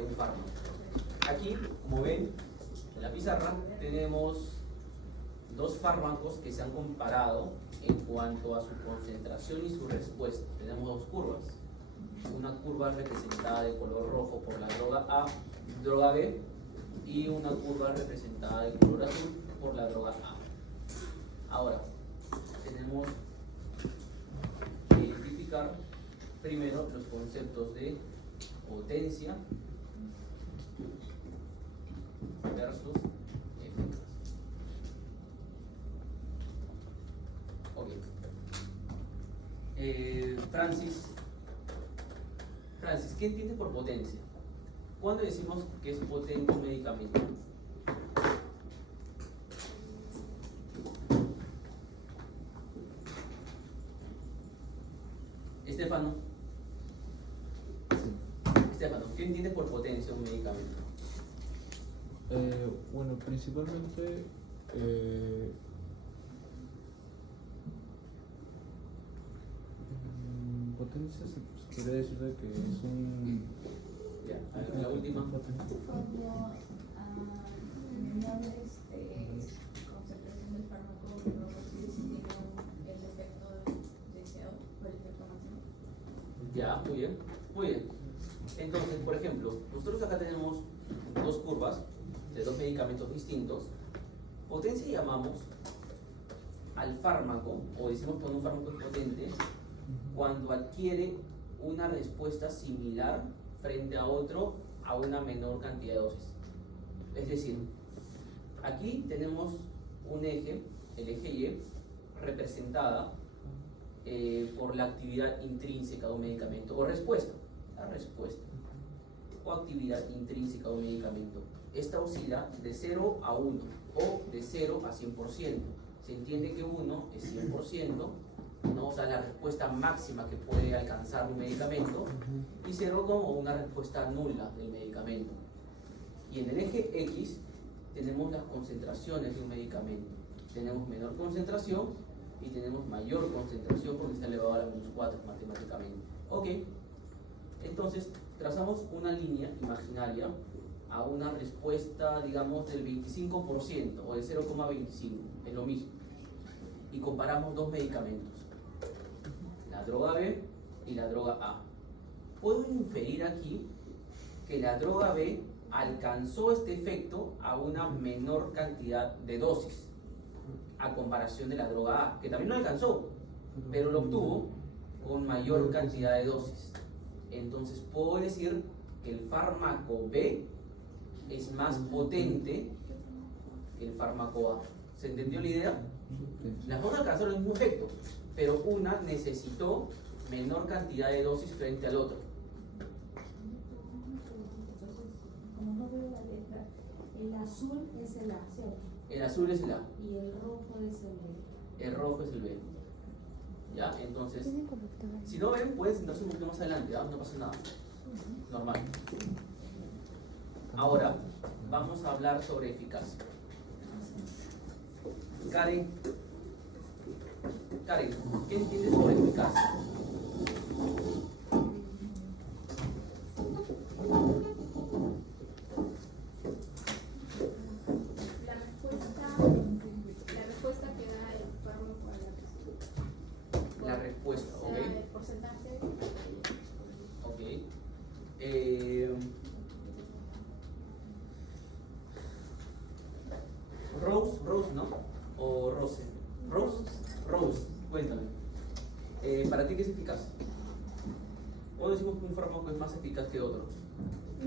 un fármaco. Aquí, como ven, en la pizarra tenemos dos fármacos que se han comparado en cuanto a su concentración y su respuesta. Tenemos dos curvas. Una curva representada de color rojo por la droga A, droga B, y una curva representada de color azul por la droga A. Ahora, tenemos que identificar primero los conceptos de potencia versus eficacia. Ok. Francis, ¿qué entiendes por potencia? ¿Cuándo decimos que es potente un medicamento? Estefano, ¿qué entiendes por potencia un medicamento? Bueno, principalmente potencia se podría decir de que es un... Ya, a ver, la última. Cuando menor concentración del fármaco, no consigue si tiene el efecto deseado o el efecto máximo. Ya, muy bien, muy bien. Entonces, por ejemplo, nosotros acá tenemos dos curvas de dos medicamentos distintos. Potencia llamamos al fármaco, o decimos que un fármaco es potente, cuando adquiere una respuesta similar frente a otro a una menor cantidad de dosis. Es decir, aquí tenemos un eje, el eje Y, representada por la actividad intrínseca de un medicamento, o respuesta, la respuesta, o actividad intrínseca de un medicamento. Esta oscila de 0 a 1, o de 0 a 100%. Se entiende que 1 es 100%, ¿no? O sea, la respuesta máxima que puede alcanzar un medicamento, y 0 como una respuesta nula del medicamento. Y en el eje X tenemos las concentraciones de un medicamento. Tenemos menor concentración y tenemos mayor concentración porque está elevado a la -4 matemáticamente. Ok, entonces trazamos una línea imaginaria a una respuesta, digamos, del 25% o del 0,25, es lo mismo. Y comparamos dos medicamentos, la droga B y la droga A. Puedo inferir aquí que la droga B alcanzó este efecto a una menor cantidad de dosis a comparación de la droga A, que también lo alcanzó, pero lo obtuvo con mayor cantidad de dosis. Entonces puedo decir que el fármaco B es más potente que el fármaco A. ¿Se entendió la idea? Las dos alcanzaron el mismo efecto, pero una necesitó menor cantidad de dosis frente al otro. Como no veo la letra, el azul es el A, ¿cierto? El azul es el A, Y el rojo es el B. el rojo es el B. ¿Ya? Entonces, si no ven, pueden sentarse un poquito más adelante, ¿ya? No pasa nada. Normal. Ahora, vamos a hablar sobre eficacia. Karen, ¿qué entiendes por eficacia? La respuesta que da el fármaco a la La respuesta, o ¿ok? sea, el porcentaje. Ok. Rose, ¿no? O Rose. Rose, cuéntame. ¿Para ti qué es eficaz? ¿O decimos que un fármaco es más eficaz que otro? Yo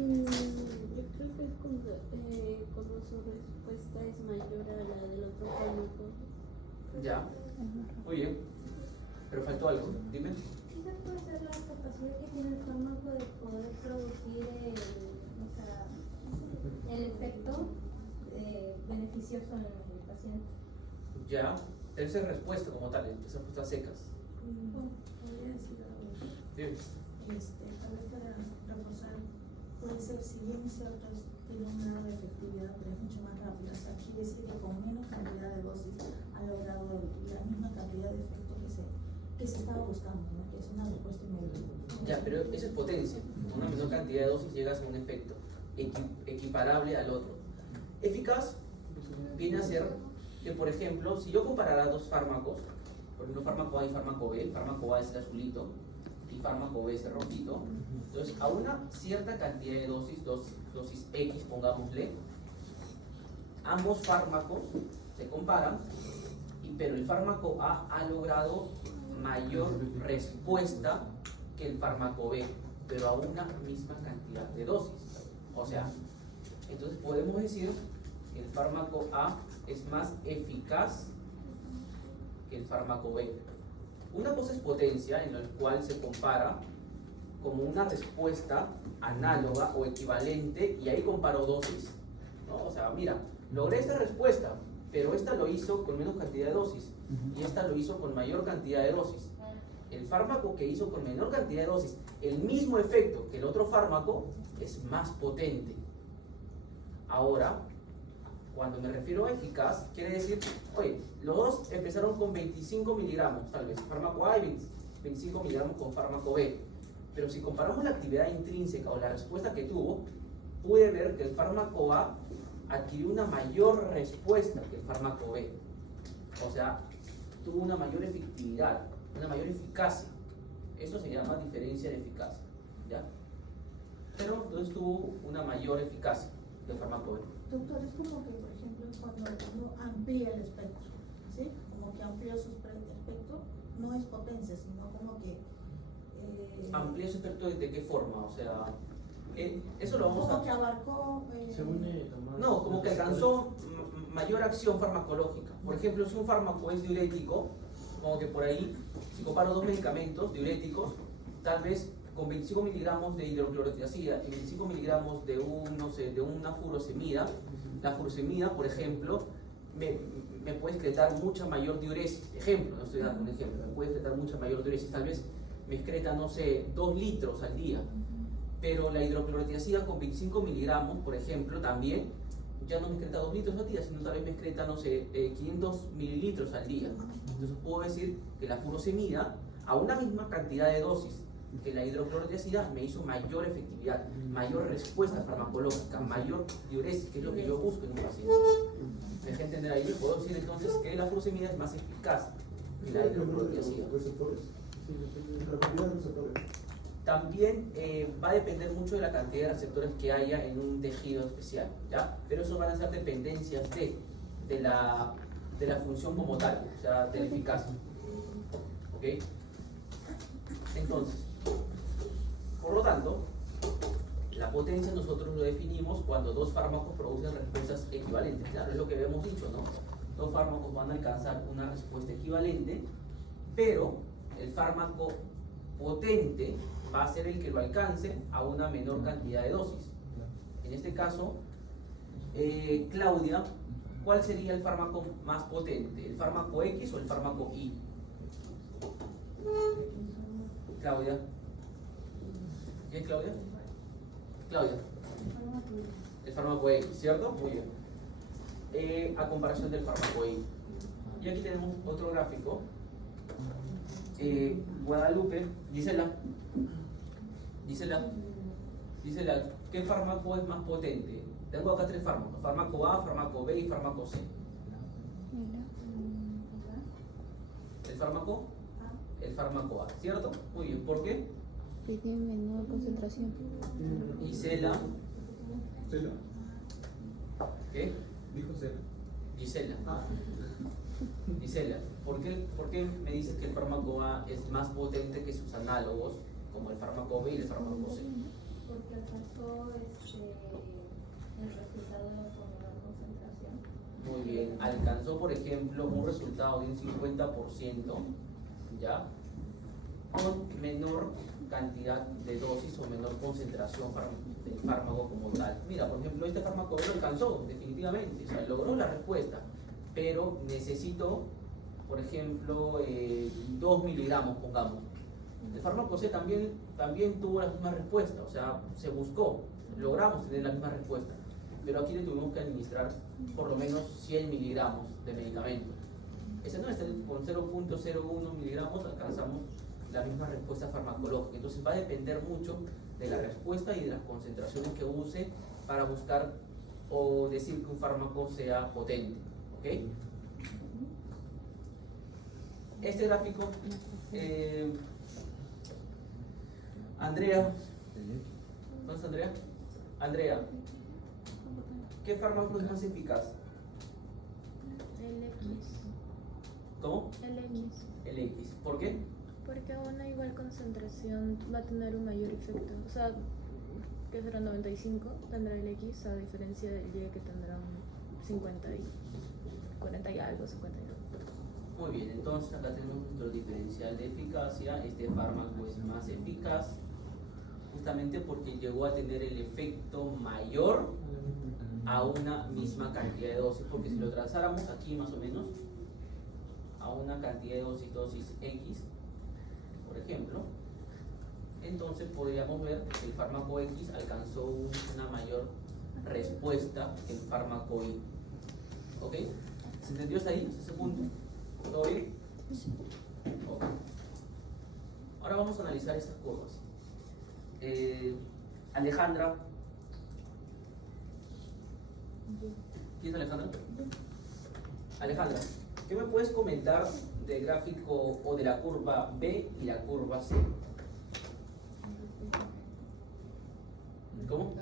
creo que es cuando su respuesta es mayor a la del otro fármaco. Ya. Muy bien. Pero faltó algo. Dime. Esa puede ser la capacidad que tiene el fármaco de poder producir el efecto beneficioso en el paciente. Ya. Esa es respuesta como tal, esas respuestas secas. Podría decir algo. Sí. Tal vez para reforzar, puede ser, si bien es cierto, tiene una efectividad, pero es mucho más rápida. O sea, quiere decir que con menos cantidad de dosis ha logrado la misma cantidad de efecto que se estaba buscando, ¿no? Que es una respuesta inmediata. Ya, pero eso es potencia. Con una menor cantidad de dosis llegas a un efecto equiparable al otro. Eficaz viene a ser que, por ejemplo, si yo comparara dos fármacos, por ejemplo, fármaco A y fármaco B, el fármaco A es el azulito y fármaco B es el rojito, entonces a una cierta cantidad de dosis, dosis X, pongámosle, ambos fármacos se comparan, pero el fármaco A ha logrado mayor respuesta que el fármaco B, pero a una misma cantidad de dosis. O sea, entonces podemos decir que el fármaco A es más eficaz que el fármaco B. Una cosa es potencia, en la cual se compara como una respuesta análoga o equivalente, y ahí comparo dosis, ¿no? O sea, mira, logré esta respuesta, pero esta lo hizo con menos cantidad de dosis y esta lo hizo con mayor cantidad de dosis. El fármaco que hizo con menor cantidad de dosis el mismo efecto que el otro fármaco es más potente. Ahora, cuando me refiero a eficaz, quiere decir, oye, los dos empezaron con 25 miligramos, tal vez, fármaco A y 25 miligramos con fármaco B. Pero si comparamos la actividad intrínseca o la respuesta que tuvo, pude ver que el fármaco A adquirió una mayor respuesta que el fármaco B. O sea, tuvo una mayor efectividad, una mayor eficacia. Eso se llama diferencia de eficacia, ¿ya? Pero entonces tuvo una mayor eficacia que el fármaco B. Doctor, es como que, por ejemplo, cuando uno amplía el espectro, ¿sí? Como que amplió su espectro, no es potencia, sino como que... ¿Amplía su espectro de qué forma? O sea, eso lo vamos como a... que abarcó... Se une a más. No, como que alcanzó mayor acción farmacológica. Por ejemplo, si un fármaco es diurético, como que por ahí, si comparo dos medicamentos diuréticos, tal vez con 25 miligramos de hidroclorotiazida y 25 miligramos de de una furosemida, la furosemida, por ejemplo, me puede excretar mucha mayor diuresis. Ejemplo, no estoy dando un ejemplo, me puede excretar mucha mayor diuresis. Tal vez me excreta, no sé, 2 litros al día. Pero la hidroclorotiazida con 25 miligramos, por ejemplo, también ya no me excreta 2 litros al día, sino tal vez me excreta, no sé, 500 mililitros al día. Entonces puedo decir que la furosemida, a una misma cantidad de dosis que la hidroclorotiazida, me hizo mayor efectividad, mayor respuesta farmacológica, mayor diuresis, que es lo que yo busco en un paciente. ¿Me deja entender ahí? Puedo decir entonces que la furosemida es más eficaz que la hidroclorotiazida. También va a depender mucho de la cantidad de receptores que haya en un tejido especial, ¿ya? Pero eso van a ser dependencias de la función como tal, o sea, de la eficacia. ¿Ok? Entonces, por lo tanto, la potencia nosotros lo definimos cuando dos fármacos producen respuestas equivalentes. Claro, es lo que habíamos dicho, ¿no? Dos fármacos van a alcanzar una respuesta equivalente, pero el fármaco potente va a ser el que lo alcance a una menor cantidad de dosis. En este caso, Claudia, ¿cuál sería el fármaco más potente? ¿El fármaco X o el fármaco Y? Claudia. ¿Qué es Claudia? Claudia. El fármaco X, ¿cierto? Muy bien. A comparación del fármaco Y. Y aquí tenemos otro gráfico. Guadalupe, Gisela, ¿qué fármaco es más potente? Tengo acá 3 fármacos, fármaco A, fármaco B y fármaco C. ¿El fármaco? El fármaco A, ¿cierto? Muy bien, ¿por qué? Que tiene menor concentración. Gisela, ¿Cela? ¿qué? Dijo Cela. Gisela. Ah. Gisela, ¿por qué me dices que el fármaco A es más potente que sus análogos, como el fármaco B y el fármaco C? Porque alcanzó el resultado con menor concentración. Muy bien, alcanzó por ejemplo un resultado de un 50%, ¿ya? Con menor cantidad de dosis o menor concentración del fármaco como tal. Mira, por ejemplo, este fármaco B lo alcanzó definitivamente, o sea, logró la respuesta, pero necesito, por ejemplo, 2 miligramos, pongamos. El fármaco C también tuvo la misma respuesta, o sea, se buscó, logramos tener la misma respuesta, pero aquí le tuvimos que administrar por lo menos 100 miligramos de medicamento. Ese no, con 0.01 miligramos alcanzamos la misma respuesta farmacológica. Entonces va a depender mucho de la respuesta y de las concentraciones que use para buscar o decir que un fármaco sea potente. ¿Ok? Este gráfico, Andrea, ¿dónde está Andrea? Andrea, ¿qué fármaco es más eficaz? El X. ¿Cómo? El X. El X. ¿Por qué? Porque a una igual concentración va a tener un mayor efecto. O sea, que será 95, tendrá el X, a diferencia del Y que tendrá un 50 y 40 y algo, 52. Muy bien, entonces acá tenemos nuestro diferencial de eficacia. Este fármaco es más eficaz justamente porque llegó a tener el efecto mayor a una misma cantidad de dosis, porque si lo trazáramos aquí más o menos a una cantidad de dosis X, por ejemplo, entonces podríamos ver que el fármaco X alcanzó una mayor respuesta que el fármaco Y. ¿Ok? ¿Se entendió hasta ahí, ese punto? ¿Todo bien? Ok. Ahora vamos a analizar estas curvas. Alejandra. ¿Quién es Alejandra? Alejandra, ¿qué me puedes comentar del gráfico o de la curva B y la curva C? ¿Cómo?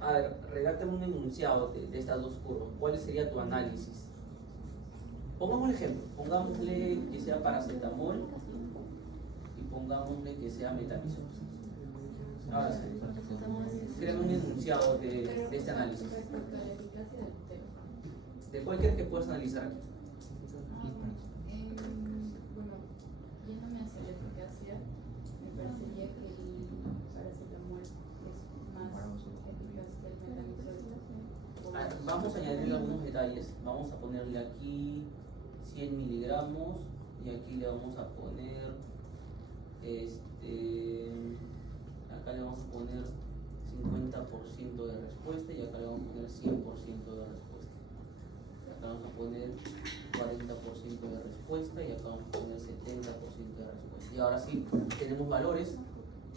A ver, redactame un enunciado de estas dos curvas. ¿Cuál sería tu análisis? Pongamos un ejemplo. Pongámosle que sea paracetamol y pongámosle que sea metamizol. Ahora sí, créame un enunciado de este análisis. Respecto a la eficacia del tema. ¿De cuál quieres que puedas analizar? Bueno, yéndome hacia la eficacia, me parecería que el paracetamol es más eficaz que el metamizol. Vamos a añadirle algunos detalles. Vamos a ponerle aquí 100 miligramos y aquí le vamos a poner acá le vamos a poner 50% de respuesta y acá le vamos a poner 100% de respuesta. Acá vamos a poner 40% de respuesta y acá vamos a poner 70% de respuesta. Y ahora sí, tenemos valores.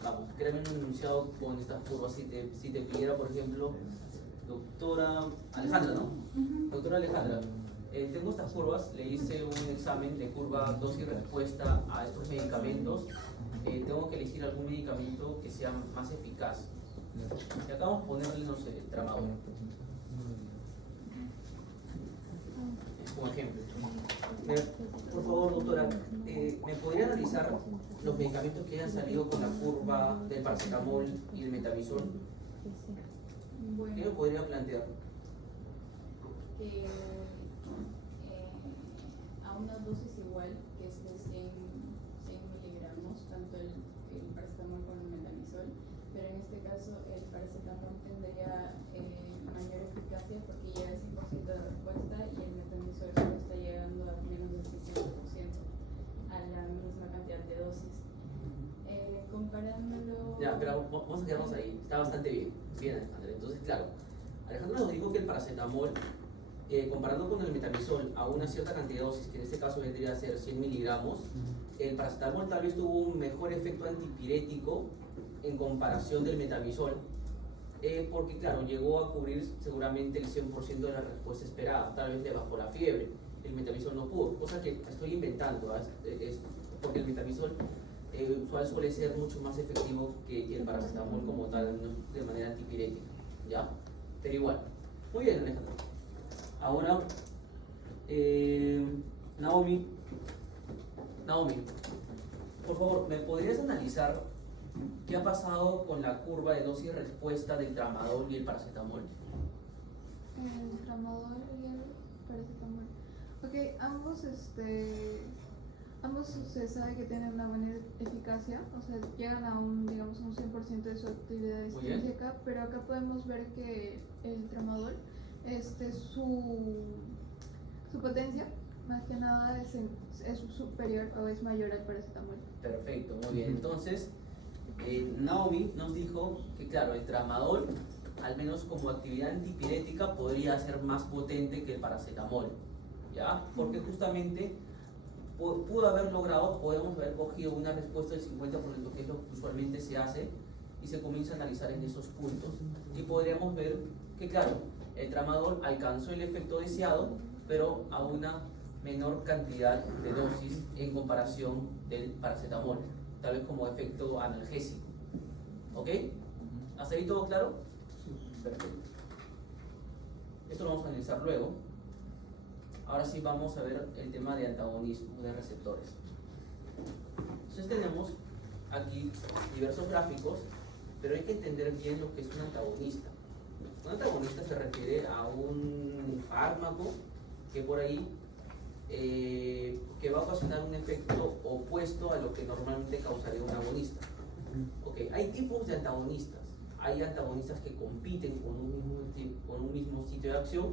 Vamos, créame un enunciado con estas curvas. Si te pidiera, por ejemplo, doctora Alejandra, ¿no? Doctora Alejandra, tengo estas curvas, le hice un examen de curva dosis respuesta a estos medicamentos. Tengo que elegir algún medicamento que sea más eficaz. Y acá vamos a ponerle, no sé, tramadol. Como ejemplo. Por favor, doctora, ¿me podría analizar los medicamentos que hayan salido con la curva del paracetamol y el metamizol? Bueno, ¿Qué me podría plantear? que a una dosis igual, que es de 100 miligramos, tanto el paracetamol como el metamizol, pero en este caso el paracetamol tendría mayor eficacia porque llega al 100% de respuesta y el metamizol solo está llegando a menos del 60% a la misma cantidad de dosis. Comparándolo... Ya, pero vamos a quedarnos ahí. Está bastante bien. Bien, Alejandra. Entonces, claro, Alejandra nos dijo que el paracetamol, comparando con el metamizol a una cierta cantidad de dosis, que en este caso vendría a ser 100 miligramos, el paracetamol tal vez tuvo un mejor efecto antipirético en comparación del metamizol, porque, claro, llegó a cubrir seguramente el 100% de la respuesta esperada. Tal vez le bajó la fiebre. El metamizol no pudo, cosa que estoy inventando, porque el metamizol usual suele ser mucho más efectivo que el paracetamol como tal, de manera antipirética, ¿ya? Pero igual. Muy bien, Alejandro. Ahora, Naomi, por favor, ¿me podrías analizar qué ha pasado con la curva de dosis respuesta del tramadol y el paracetamol? El tramadol y el paracetamol. Ok, ambos se sabe que tienen una buena eficacia, o sea, llegan a un 100% de su actividad extrínseca, pero acá podemos ver que el tramadol, su potencia, más que nada, es superior o es mayor al paracetamol. Perfecto, muy bien. Entonces, Naomi nos dijo que, claro, el tramadol, al menos como actividad antipirética, podría ser más potente que el paracetamol, ¿ya? Porque justamente pudo haber logrado, podemos haber cogido una respuesta del 50%, que es lo que usualmente se hace, y se comienza a analizar en esos puntos. Y podríamos ver que, claro, el tramadol alcanzó el efecto deseado, pero a una menor cantidad de dosis en comparación del paracetamol, tal vez como efecto analgésico. ¿Ok? ¿Hasta ahí todo claro? Perfecto. Esto lo vamos a analizar luego. Ahora sí vamos a ver el tema de antagonismo de receptores. Entonces tenemos aquí diversos gráficos, pero hay que entender bien lo que es un antagonista. Un antagonista se refiere a un fármaco que por ahí que va a ocasionar un efecto opuesto a lo que normalmente causaría un agonista. Okay. Hay tipos de antagonistas. Hay antagonistas que compiten con un mismo sitio de acción,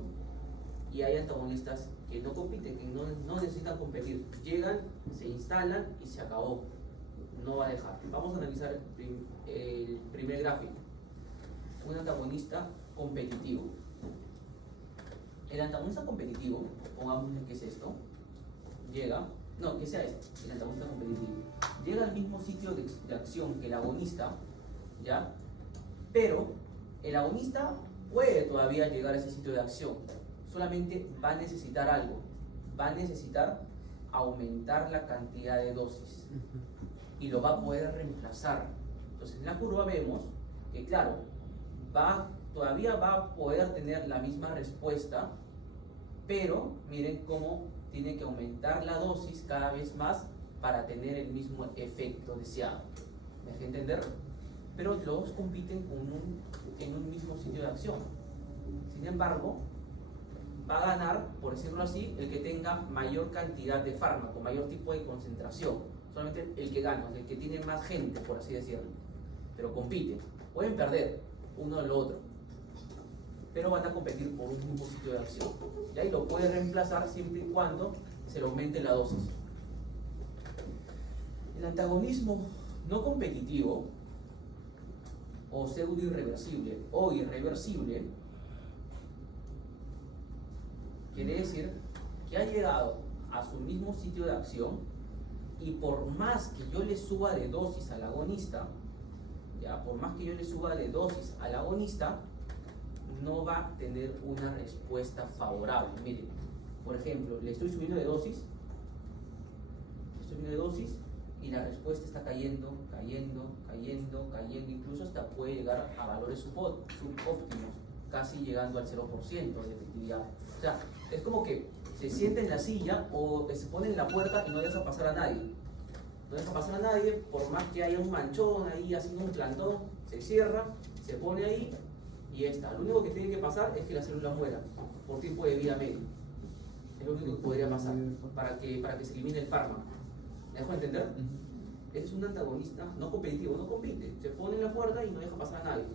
y hay antagonistas que no compiten, que no necesitan competir. Llegan, se instalan y se acabó. No va a dejar. Vamos a analizar el primer gráfico. Un antagonista competitivo. El antagonista competitivo, pongamos que es esto, llega, no, que sea esto, el antagonista competitivo, llega al mismo sitio de acción que el agonista, ¿ya? Pero el agonista puede todavía llegar a ese sitio de acción, solamente va a necesitar algo, va a necesitar aumentar la cantidad de dosis y lo va a poder reemplazar. Entonces en la curva vemos que, claro, todavía va a poder tener la misma respuesta, pero miren cómo tiene que aumentar la dosis cada vez más para tener el mismo efecto deseado. ¿Me dejé entender? Pero los dos compiten en un mismo sitio de acción. Sin embargo, va a ganar, por decirlo así, el que tenga mayor cantidad de fármaco, mayor tipo de concentración. Solamente el que gana, el que tiene más gente, por así decirlo. Pero compiten. Pueden perder uno del otro, pero van a competir por un mismo sitio de acción. Y ahí lo puede reemplazar siempre y cuando se le aumente la dosis. El antagonismo no competitivo, o pseudo irreversible o irreversible, quiere decir que ha llegado a su mismo sitio de acción, y por más que yo le suba de dosis al agonista, por más que yo le suba de dosis al agonista, no va a tener una respuesta favorable. Miren, por ejemplo, le estoy subiendo de dosis, y la respuesta está cayendo, incluso hasta puede llegar a valores subóptimos, casi llegando al 0% de efectividad. O sea, es como que se sienta en la silla o se pone en la puerta y no deja pasar a nadie. No deja pasar a nadie, por más que haya un manchón ahí haciendo un plantón, se cierra, se pone ahí y ya está. Lo único que tiene que pasar es que la célula muera por tiempo de vida medio. Es lo único que podría pasar para que se elimine el fármaco. ¿Me dejo entender? Ese es un antagonista no competitivo, no compite. Se pone en la puerta y no deja pasar a nadie.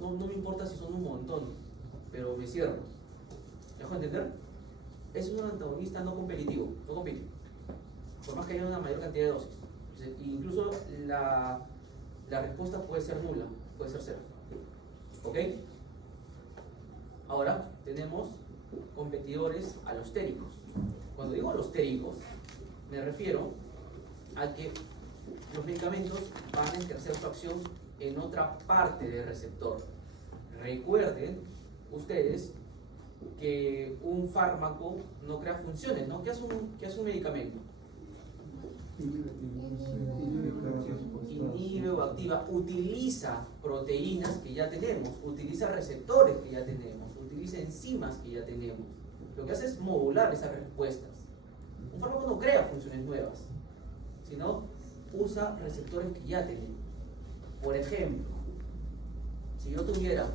No me importa si son un montón, pero me cierro. ¿Me dejo entender? Ese es un antagonista no competitivo, no compite. Por más que haya una mayor cantidad de dosis. Incluso la respuesta puede ser nula, puede ser cero. ¿Ok? Ahora tenemos competidores alostéricos. Cuando digo alostéricos, me refiero a que los medicamentos van a ejercer su acción en otra parte del receptor. Recuerden ustedes que un fármaco no crea funciones, ¿no? ¿Qué hace un medicamento? Inhibe o activa, utiliza proteínas que ya tenemos, utiliza receptores que ya tenemos, utiliza enzimas que ya tenemos. Lo que hace es modular esas respuestas. Un fármaco no crea funciones nuevas, sino usa receptores que ya tenemos. Por ejemplo, si yo tuviera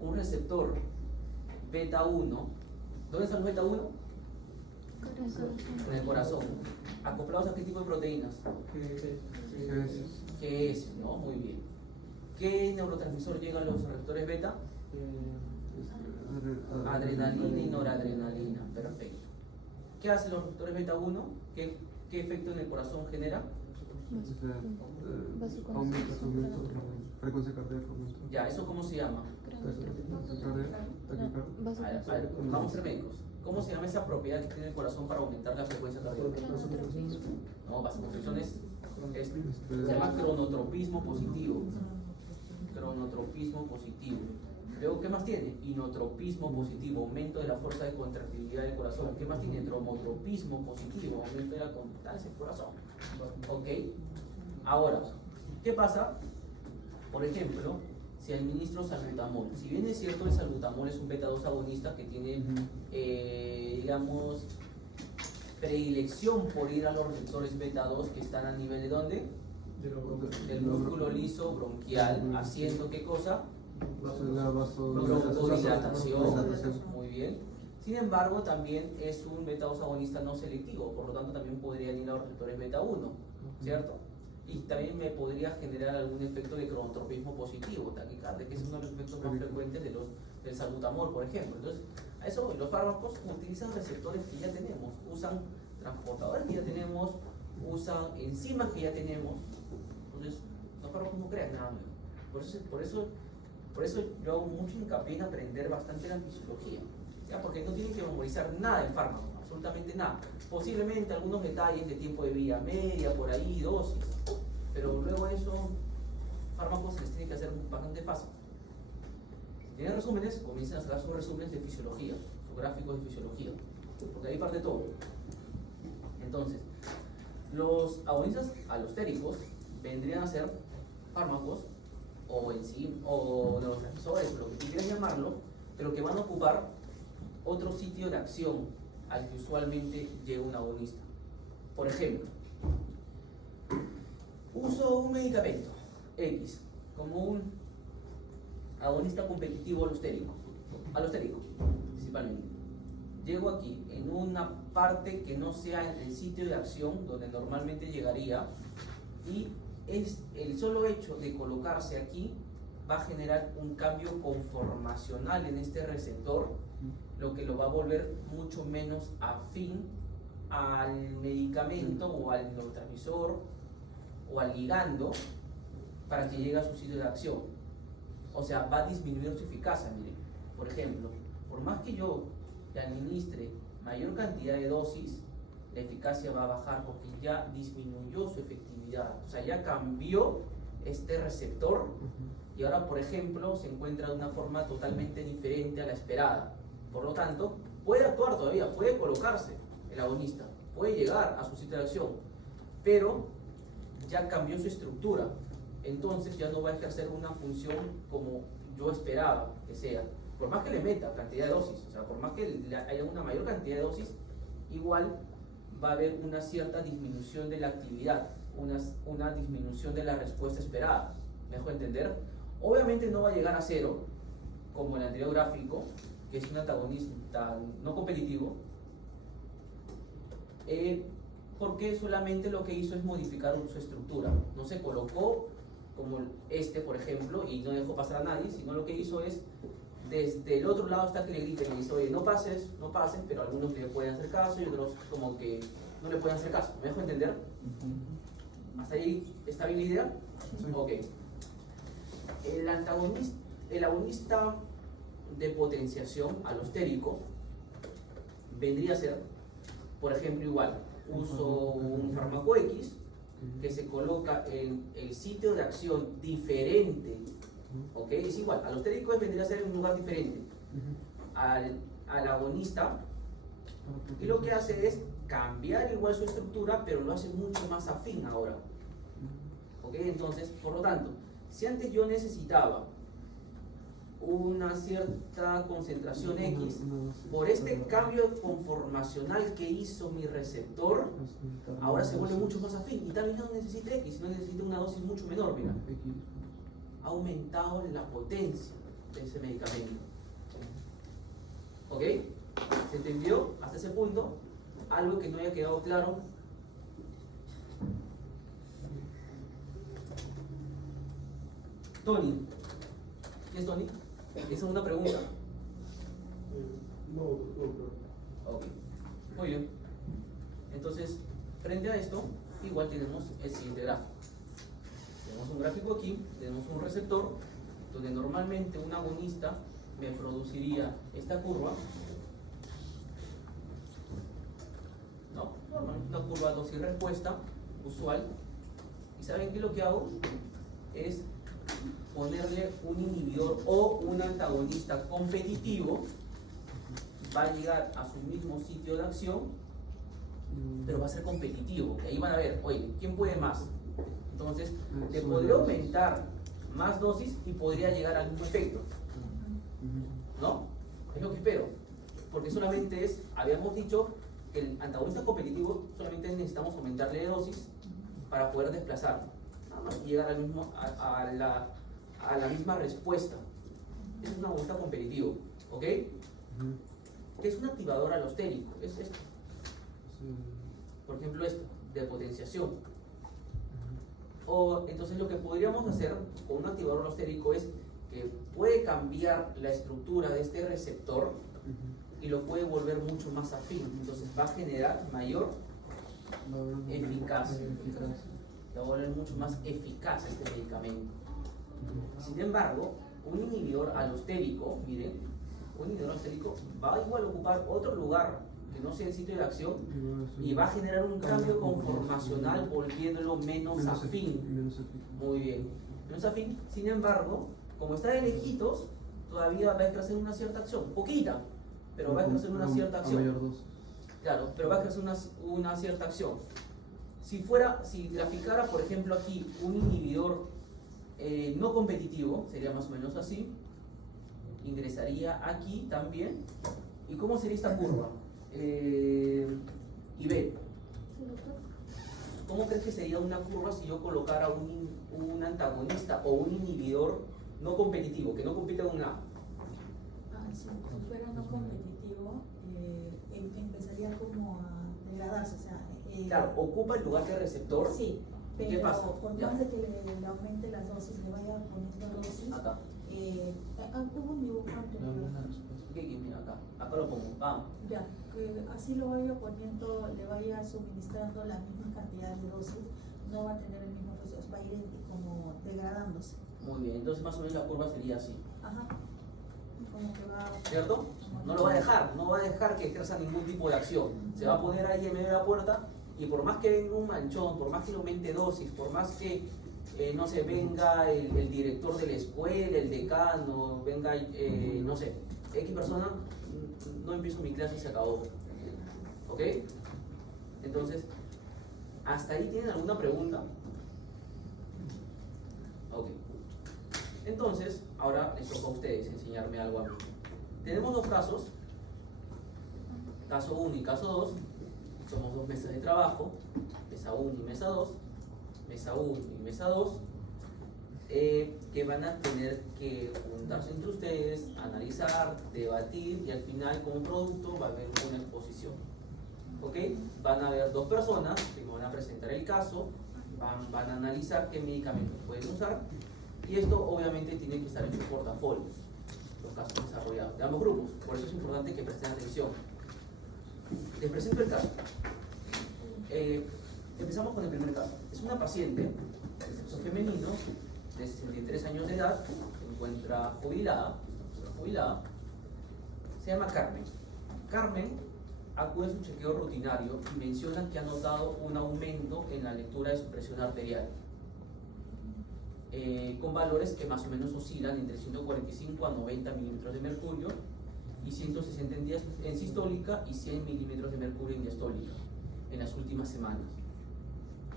un receptor beta 1, ¿dónde están los beta 1? En el corazón. ¿Acoplados a qué tipo de proteínas? GS, ¿no? Muy bien. ¿Qué neurotransmisor llega a los receptores beta? Adrenalina y noradrenalina. Perfecto. ¿Qué hacen los receptores beta 1? ¿Qué efecto en el corazón genera? Frecuencia cardíaca. Ya, ¿eso cómo se llama? Vamos a ser médicos. ¿Cómo se llama esa propiedad que tiene el corazón para aumentar la frecuencia cardíaca? No, vasoconstricción se llama cronotropismo positivo. Cronotropismo positivo. Luego, ¿qué más tiene? Inotropismo positivo, aumento de la fuerza de contractilidad del corazón. ¿Qué más tiene? Tromotropismo positivo, aumento de la conductancia del corazón. ¿Ok? Ahora, ¿qué pasa? Por ejemplo, si administro salbutamol. Si bien es cierto, el salbutamol es un beta-2 agonista que tiene, digamos, predilección por ir a los receptores beta-2 que están a nivel de ¿dónde? Del músculo liso bronquial, haciendo ¿qué cosa? Broncodilatación. Muy bien. Sin embargo, también es un beta-2 agonista no selectivo, por lo tanto también podrían ir a los receptores beta-1, ¿cierto? Y también me podría generar algún efecto de cronotropismo positivo, taquicardia, que es uno de los efectos más frecuentes del salbutamol, por ejemplo. Entonces, a eso voy. Los fármacos utilizan receptores que ya tenemos, usan transportadores que ya tenemos, usan enzimas que ya tenemos. Entonces, los fármacos no crean nada nuevo. Por eso yo hago mucho hincapié en aprender bastante la fisiología, ¿ya? Porque no tienen que memorizar nada del fármaco, absolutamente nada. Posiblemente algunos detalles de tiempo de vida media, por ahí, dosis, pero luego eso, fármacos se les tiene que hacer bastante fácil. Si tienen resúmenes, comiencen a sacar sus resúmenes de fisiología, sus gráficos de fisiología, porque ahí parte todo. Entonces, los agonistas alostéricos vendrían a ser fármacos o neurotransmisores, lo que tú quieras llamarlo, pero que van a ocupar otro sitio de acción al que usualmente llega un agonista. Por ejemplo, uso un medicamento X como un agonista competitivo alostérico principalmente. Llego aquí en una parte que no sea en el sitio de acción donde normalmente llegaría, y es el solo hecho de colocarse aquí va a generar un cambio conformacional en este receptor, lo que lo va a volver mucho menos afín al medicamento o al neurotransmisor o al ligando para que llegue a su sitio de acción. O sea, va a disminuir su eficacia. Miren, por ejemplo, por más que yo le administre mayor cantidad de dosis, la eficacia va a bajar porque ya disminuyó su efectividad. O sea, ya cambió este receptor y ahora, por ejemplo, se encuentra de una forma totalmente diferente a la esperada. Por lo tanto, puede actuar todavía, puede colocarse el agonista, puede llegar a su sitio de acción, pero ya cambió su estructura. Entonces ya no va a ejercer una función como yo esperaba que sea. Por más que le meta cantidad de dosis, o sea, por más que haya una mayor cantidad de dosis, igual va a haber una cierta disminución de la actividad, una disminución de la respuesta esperada. ¿Me dejo entender? Obviamente no va a llegar a cero, como el anterior gráfico, que es un antagonista no competitivo, porque solamente lo que hizo es modificar su estructura. No se colocó como este, por ejemplo, y no dejó pasar a nadie, sino lo que hizo es, desde el otro lado está que le griten y dice, oye, no pases, pero algunos le pueden hacer caso y otros como que no le pueden hacer caso. ¿Me dejo entender? ¿Hasta ahí está bien la idea? Sí. Ok. El agonista de potenciación alostérico vendría a ser, por ejemplo, igual, uso un fármaco X que se coloca en el sitio de acción diferente, ¿ok? Es igual, alostérico vendría a ser en un lugar diferente al agonista, y lo que hace es cambiar igual su estructura, pero lo hace mucho más afín ahora, ¿ok? Entonces, por lo tanto, si antes yo necesitaba una cierta concentración X, por este cambio conformacional que hizo mi receptor, ahora se vuelve mucho más afín, y tal vez no necesite X, sino necesita una dosis mucho menor. Mira, ha aumentado la potencia de ese medicamento. ¿Ok? ¿Se entendió hasta ese punto? ¿Algo que no haya quedado claro? Tony. ¿Quién es Tony? ¿Esa es una pregunta? No. Ok. Muy bien. Entonces, frente a esto, igual tenemos el siguiente gráfico. Tenemos un gráfico aquí, tenemos un receptor, donde normalmente un agonista me produciría esta curva, Normalmente una curva dosis-respuesta usual. ¿Y saben qué es lo que hago? Es ponerle un inhibidor o un antagonista competitivo. Va a llegar a su mismo sitio de acción, pero va a ser competitivo. Y ahí van a ver, oye, ¿quién puede más? Entonces, le podría aumentar más dosis y podría llegar al mismo efecto. ¿No? Es lo que espero. Porque solamente es, habíamos dicho que el antagonista competitivo solamente necesitamos aumentarle de dosis para poder desplazarlo. Nada más y llegar al mismo, a la misma respuesta. Es un antagonista competitivo. ¿Ok? Es un activador alostérico. Es esto. Por ejemplo, esto, de potenciación. O entonces lo que podríamos hacer con un activador alostérico es que puede cambiar la estructura de este receptor y lo puede volver mucho más afín. Entonces va a generar mayor eficacia. Va a volver mucho más eficaz este medicamento. Sin embargo, un inhibidor alostérico, miren, un inhibidor alostérico va a igual ocupar otro lugar que no sea el sitio de acción y va a generar un cambio conformacional volviéndolo menos afín. Muy bien, menos afín. Sin embargo, como está de lejitos, todavía va a ejercer una cierta acción, poquita, pero va a ejercer una cierta acción. Claro, pero va a ejercer una cierta acción. Si graficara, por ejemplo, aquí un inhibidor no competitivo, sería más o menos así, ingresaría aquí también. ¿Y cómo sería esta curva? Y ve, ¿cómo crees que sería una curva si yo colocara un antagonista o un inhibidor no competitivo, que no compite con nada? Si fuera no competitivo, empezaría como a degradarse, o sea, claro, ocupa el lugar del receptor. Sí, ¿Y pero qué pasa? por más de que le aumente las dosis, le vaya poniendo dosis, Acá. hubo un dibujante. Mira, acá lo pongo. Vamos. Ya, que así lo vaya poniendo, le vaya suministrando la misma cantidad de dosis, no va a tener el mismo proceso, va a ir como degradándose. Muy bien, entonces más o menos la curva sería así. Ajá. Como que va. ¿Cierto? No lo va a dejar que ejerza ningún tipo de acción. Se va a poner ahí en medio de la puerta y por más que venga un manchón, por más que le aumente dosis, por más que no sé, venga el director de la escuela, el decano, venga, no sé, X persona, no empiezo mi clase y se acabó. ¿Ok? Entonces, ¿hasta ahí tienen alguna pregunta? Ok. Entonces, ahora les toca a ustedes enseñarme algo a mí. Tenemos dos casos, caso 1 y caso 2, somos dos mesas de trabajo, mesa 1 y mesa 2, mesa 1 y mesa 2, que van a tener que juntarse entre ustedes, analizar, debatir y al final como producto va a haber una exposición. ¿Ok? Van a haber dos personas que me van a presentar el caso, van a analizar qué medicamentos pueden usar y esto obviamente tiene que estar en su portafolio, los casos desarrollados de ambos grupos, por eso es importante que presten atención. Les presento el caso. Empezamos con el primer caso. Es una paciente de sexo femenino de 63 años de edad, se encuentra jubilada, se llama Carmen. Carmen acude a su chequeo rutinario y menciona que ha notado un aumento en la lectura de su presión arterial, con valores que más o menos oscilan entre 145 a 90 milímetros de mercurio y 160 en sistólica y 100 milímetros de mercurio en diastólica en las últimas semanas.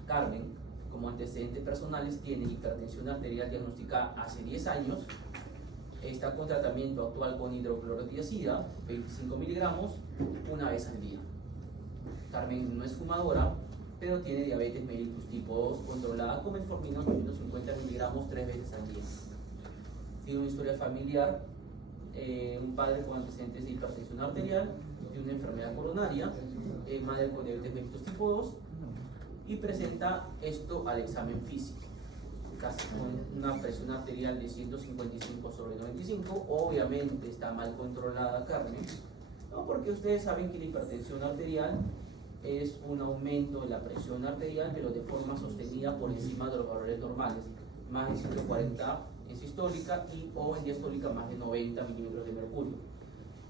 Carmen, como antecedentes personales, tiene hipertensión arterial diagnosticada hace 10 años, está con tratamiento actual con hidroclorotiazida, 25 miligramos, una vez al día. Carmen no es fumadora, pero tiene diabetes mellitus tipo 2 controlada con metformina 850 miligramos 3 veces al día. Tiene una historia familiar, un padre con antecedentes de hipertensión arterial, de una enfermedad coronaria, madre con diabetes mellitus tipo 2 y presenta esto al examen físico, casi con una presión arterial de 155 sobre 95. Obviamente está mal controlada Carmen, ¿no? Porque ustedes saben que la hipertensión arterial es un aumento de la presión arterial, pero de forma sostenida por encima de los valores normales, más de 140 en sistólica y o en diastólica más de 90 milímetros de mercurio.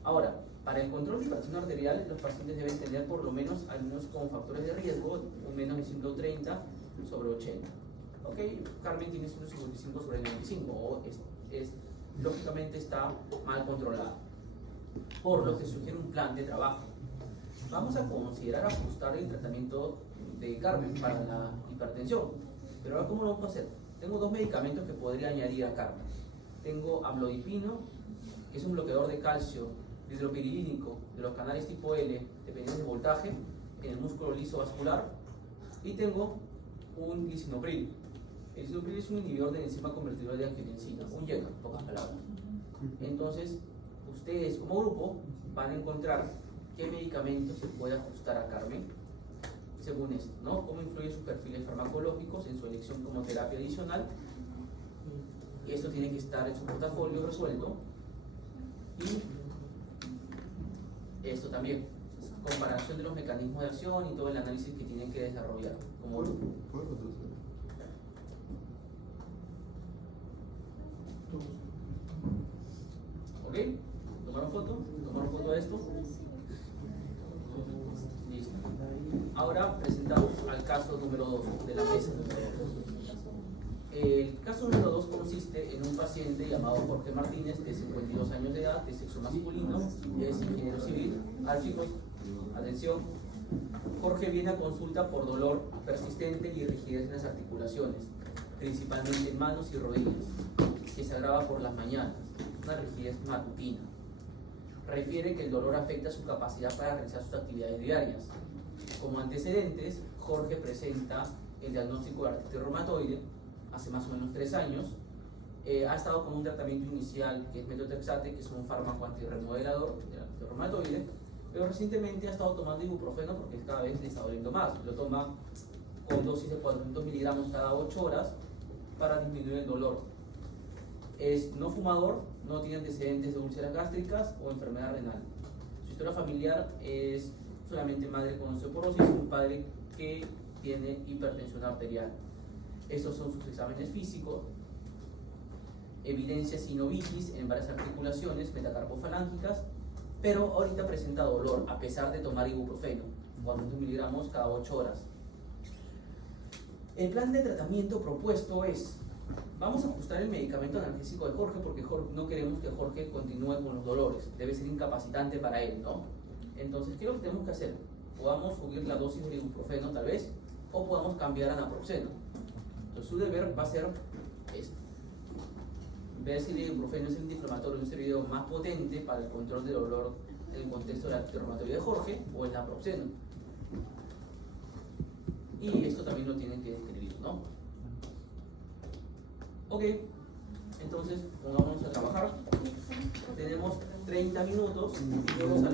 Ahora, Para el control de hipertensión arterial, los pacientes deben tener por lo menos, al menos como factores de riesgo, un menos de 130 sobre 80. Ok, Carmen tiene 155 sobre 95, o lógicamente está mal controlada. Por lo que sugiere un plan de trabajo. Vamos a considerar ajustar el tratamiento de Carmen para la hipertensión. Pero ahora, ¿cómo lo vamos a hacer? Tengo dos medicamentos que podría añadir a Carmen. Tengo amlodipino, que es un bloqueador de calcio hidropiridínico de los canales tipo L, dependiendo del voltaje, en el músculo liso vascular. Y tengo un lisinopril. El lisinopril es un inhibidor de la enzima convertidora de angiotensina, un YECA, en pocas palabras. Entonces, ustedes como grupo van a encontrar qué medicamento se puede ajustar a Carmen según esto, ¿no? Cómo influyen sus perfiles farmacológicos en su elección como terapia adicional. Y esto tiene que estar en su portafolio resuelto. Y esto también, comparación de los mecanismos de acción y todo el análisis que tienen que desarrollar como grupo. ¿Ok? ¿Tomaron foto? ¿Tomaron foto de esto? Listo. Ahora presentamos al caso número 2 de la mesa. El caso número 2 consiste en un paciente llamado Jorge Martínez, de 52 años de edad, de sexo masculino, es ingeniero civil. A ver, chicos, atención. Jorge viene a consulta por dolor persistente y rigidez en las articulaciones, principalmente en manos y rodillas, que se agrava por las mañanas, una rigidez matutina. Refiere que el dolor afecta su capacidad para realizar sus actividades diarias. Como antecedentes, Jorge presenta el diagnóstico de artritis reumatoide hace más o menos 3 años. Ha estado con un tratamiento inicial que es metotrexate, que es un fármaco antirremodelador de la artritis reumatoide, pero recientemente ha estado tomando ibuprofeno porque cada vez le está doliendo más. Lo toma con dosis de 400 miligramos cada 8 horas para disminuir el dolor. Es no fumador, no tiene antecedentes de úlceras gástricas o enfermedad renal. Su historia familiar es solamente madre con osteoporosis y un padre que tiene hipertensión arterial. Estos son sus exámenes físicos. Evidencia sinovitis en varias articulaciones metacarpofalángicas, pero ahorita presenta dolor a pesar de tomar ibuprofeno, 400 miligramos cada 8 horas. El plan de tratamiento propuesto es: vamos a ajustar el medicamento analgésico de Jorge porque no queremos que Jorge continúe con los dolores, debe ser incapacitante para él, ¿no? Entonces, ¿qué es lo que tenemos que hacer? Podamos subir la dosis de ibuprofeno tal vez, o podamos cambiar a naproxeno. Entonces, su deber va a ser esto: ver si el ibuprofeno es el antiinflamatorio, un servidor más potente para el control del dolor en el contexto de la artritis reumatoide de Jorge, o el naproxeno. Y esto también lo tienen que escribir, ¿no? Ok, entonces pongámonos a trabajar. Tenemos 30 minutos y luego salimos.